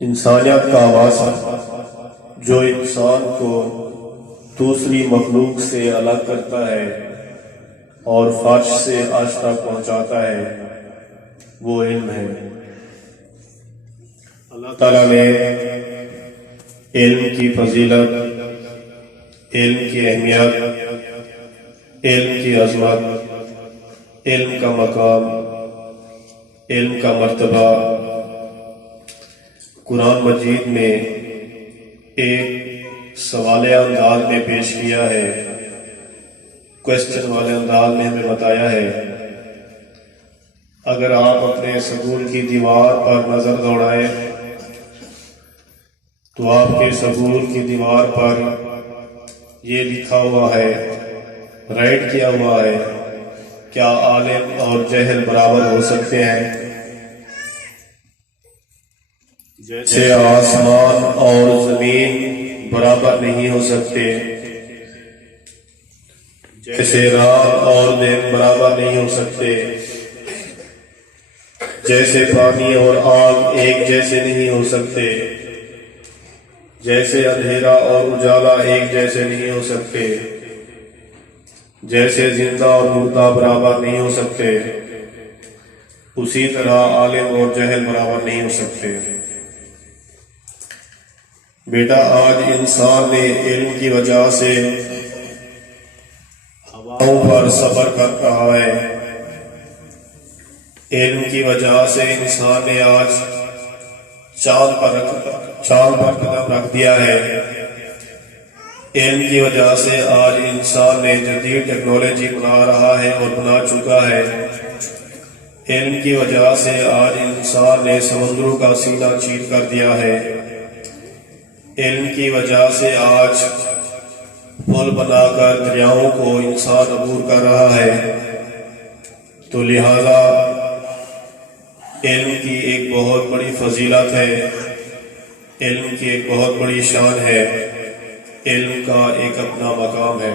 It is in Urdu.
انسانیت کا آواز جو انسان کو دوسری مخلوق سے الگ کرتا ہے اور فرش سے عرش تک پہنچاتا ہے، وہ علم ہے۔ اللہ تعالیٰ نے علم کی فضیلت، علم کی اہمیت، علم کی عظمت، علم کا مقام، علم کا مرتبہ قرآن مجید میں ایک سوالیہ انداز میں پیش کیا ہے، کوشچن والے انداز میں ہمیں بتایا ہے۔ اگر آپ اپنے سکول کی دیوار پر نظر دوڑائیں تو آپ کے سکول کی دیوار پر یہ لکھا ہوا ہے، رائٹ کیا ہوا ہے، کیا عالم اور جاہل برابر ہو سکتے ہیں؟ جیسے آسمان اور زمین برابر نہیں ہو سکتے، جیسے رات اور دن برابر نہیں ہو سکتے، جیسے پانی اور آگ ایک جیسے نہیں ہو سکتے، جیسے اندھیرا اور اجالا ایک جیسے نہیں ہو سکتے، جیسے زندہ اور مردہ برابر نہیں ہو سکتے، اسی طرح عالم اور جاہل برابر نہیں ہو سکتے۔ بیٹا، آج انسان نے علم کی وجہ سے ہواؤں پر سفر کر رہا ہے، علم کی وجہ سے انسان نے آج چاند پر قدم رکھ دیا ہے، علم کی وجہ سے آج انسان نے جدید ٹیکنالوجی بنا رہا ہے اور بنا چکا ہے، علم کی وجہ سے آج انسان نے سمندروں کا سینہ چیر کر دیا ہے، علم کی وجہ سے آج پل بنا کر دریاؤں کو انسان عبور کر رہا ہے۔ تو لہذا علم کی ایک بہت بڑی فضیلت ہے، علم کی ایک بہت بڑی شان ہے، علم کا ایک اپنا مقام ہے۔